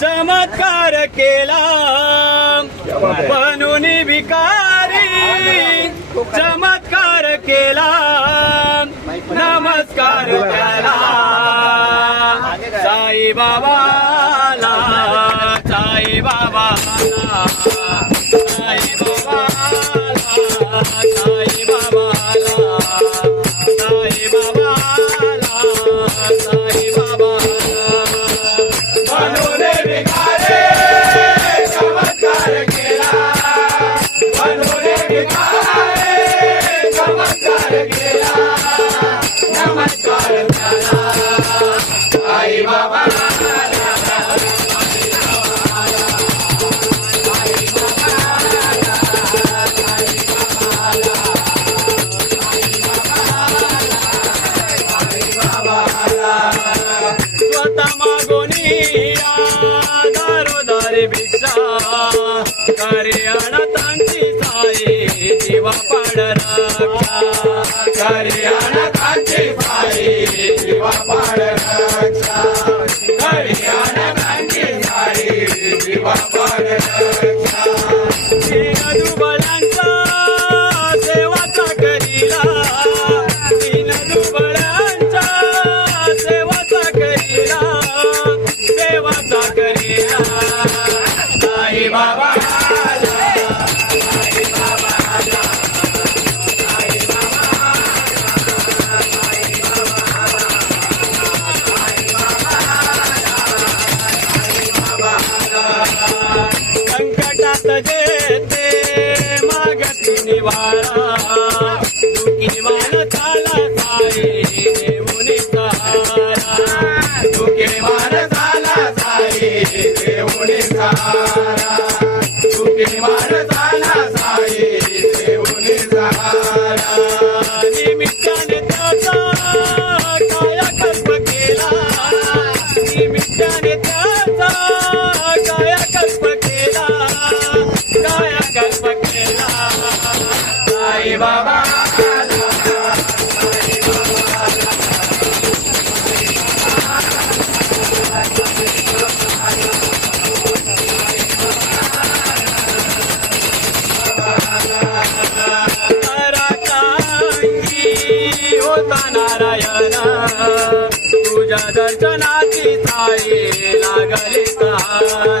चमत्कार केला बनून भिकारी, चमत्कार केला नमस्कार त्याला साई बाबाला, साई बाबाला, साई बाबाला, साई बाबाला, साई बाबाला, साई बाबाला बनून भिकारी चमत्कार केला, बनून भिकारी चमत्कार केला नमस्कार त्याला साई बाबाला. स्वतः मागोनी दारोदारी भिक्षा करे अनाथांची साई जीवा पाड रक्षा, करे अनाथांची साई जीवा पाड रक्षा, करे अनाथांची साई जीवा पाड रक्षा. दीन दुबळांचा सेवाचा करीला, दीन दुबळांचा सेवाचा करीला, सेवाचा करीला साई बाबा. संकटात जेते मागती निवारा, दुखी माणसाला साई देऊनी सहारा, दुखी माणसाला साई देऊनी सहारा, दुखी माणसाला साई देऊनी सहारा. निमित्ताने त्याचा कायाकल्प केला, निमित्ताने त्याचा कायाकल्प केला, कायाकल्प केला साई बाबा. होता नारायण तुझ्या दर्शनाची साई लागली तहान,